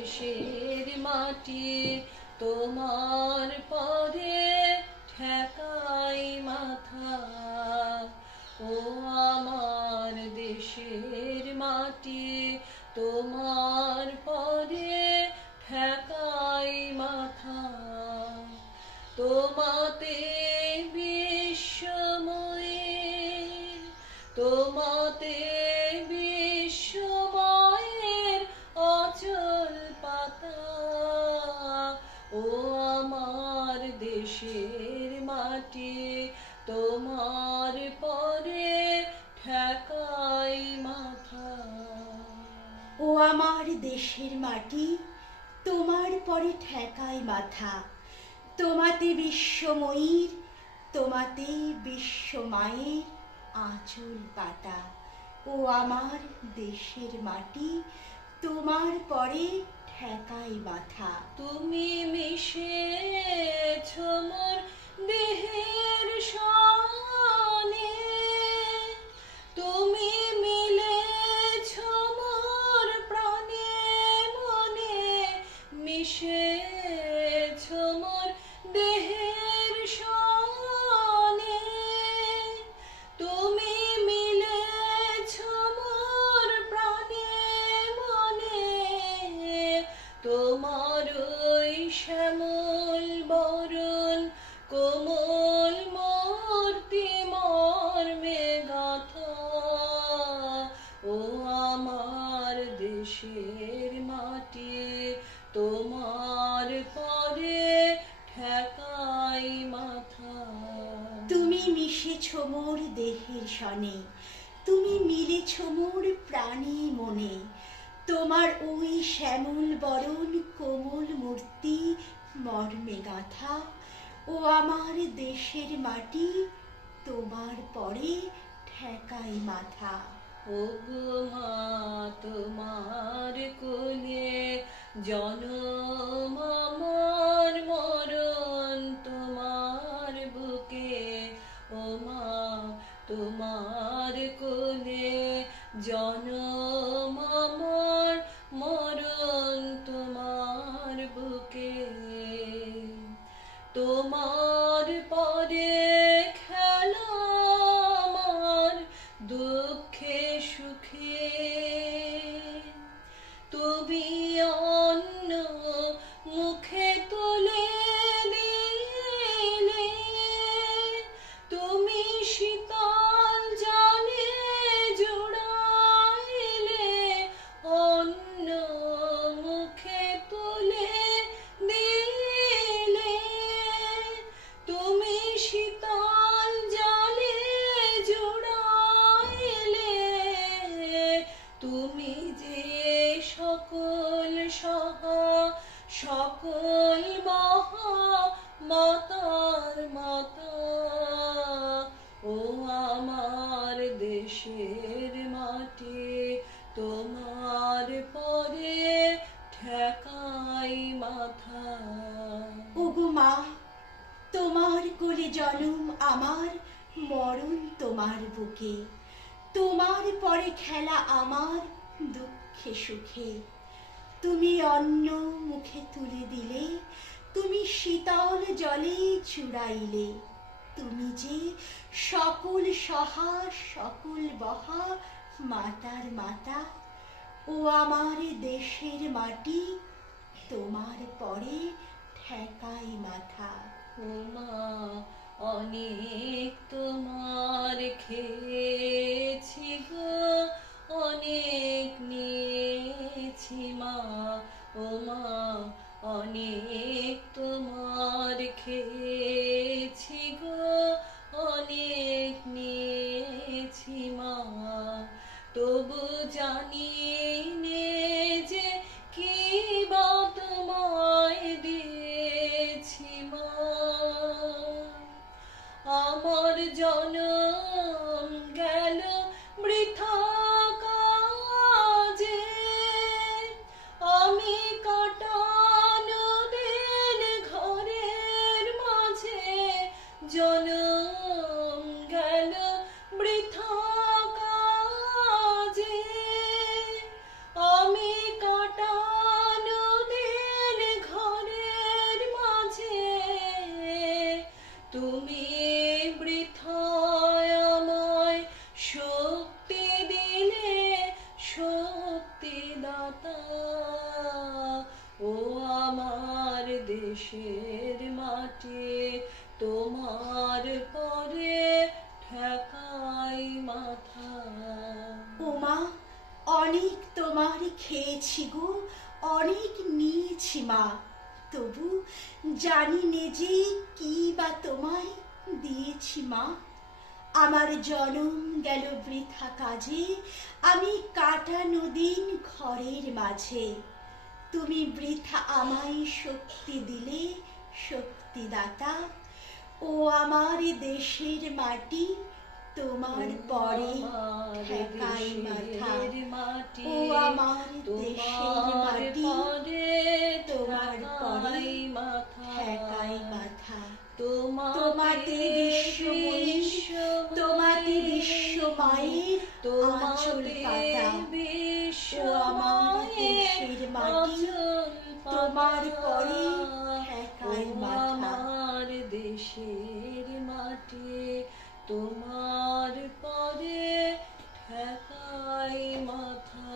দেশের মাটি তোমার পরে ঠেকাই মাথা। ও আমার দেশের মাটি তোমার পরে ঠেকাই মাথা। তোমাতে বিশ্বময়ের, তোমাতে বিশ্বময়ের অচল পাতা। ও আমার দেশের মাটি তোমার পরে ঠেকাই মাথা। ও আমার দেশের মাটি তোমার পরে ঠেকাই মাথা। তোমাতে বিশ্বময়ীর, তোমাতে বিশ্বমায়ের আঁচল পাতা। ও আমার দেশের মাটি তোমার পরে ঠেকাই মাথা। তুমি মিশেছ মোর দেহের সনে, তুমি মিলেছ মোর প্রাণে মনে, মিশেছ মোর দেহের সনে, তুমি মিলেছ মোর প্রাণে মনে। তোমার ওই শ্যামল বরণ কোমল মূর্তি মর্মে গাথা। ও আমার দেশের মাটি তোমার পরে ঠেকাই মাথা। তুমি মিশেছ মোর দেহের সনে, তুমি মিলেছ মোর প্রাণে মনে। তোমার ওই শ্যামল বরণ কোমল মূর্তি মর্মে গাথা। ও আমার দেশের মাটি তোমার পরে ঠেকাই মাথা। ওগো মা তোমার কোলে জনম আমার, মরণ তোমার বুকে। ও মা তোমার কোলে জনম আমার, মরণ তোমার বুকে। তোমার পরে খেলা আমার দুঃখে সুখে, তুমি অন্য মুখে তুলে দিলে, তুমি শীতল জলে জুড়াইলে, অন্য মুখে তুলে দিলে, তুমি শীতল জলে জুড়াইলে। তুমি যে সকল সহা সকল মহা মাতার মাতা। ও আমার দেশের মাটি তোমার পরে ঠেকাই মাথা। ওগো মা তোমার কোলে জনম আমার, মরণ তোমার বুকে। তোমার পরে খেলা আমার দুঃখে সুখে। তুমি অন্য মুখে তুলে দিলে, তুমি শীতল জলে চুড়াইলে, তুমি যে সকল সহা সকল বহা মাতার মাতা। ও আমার দেশের মাটি তোমার পরে ঠেকাই মাথা। ও মা অনেক তোমার খেয়েছি গো, অনেক নিয়েছি মা। ও মা অনেক তোমার খেয়েছি গো, অনেক নিয়েছি মা। তবু জানি নে যে কি বা তোমায় দিয়েছি মা। আমার জনম গেল বৃথা কাজে, আমি কাটানো দিন ঘরের মাঝে। জনম গেল বৃথা কাজে, পাতা, ও আমার দেশের মাটি তোমার পরে ঠেকাই মাথা। ওমা, অনেক তোমার খেয়েছি গো, অনেক নিয়েছি মা, তবু জানি নে যে কি বা তোমায় দিয়েছি মা। আমার জনম গেল বৃথা কাজে, আমি কাটানো দিন ঘরের মাঝে। তুমি বৃথা আমায় শক্তি দিলে শক্তিদাতা, ও আমার দেশের মাটি তোমার পরে ঠেকাই মাথা। ও আমার দেশের মাটি তোমার পরে ঠেকাই মাথা। তোমাতে বিশ্বময়ী, তোমাতে বিশ্বমায়ের আঁচল পাতা, ও আমার দেশের মাটি তোমার পরে ঠেকাই মাথা। আমার দেশের মাটি তোমার পরে ঠেকাই মাথা।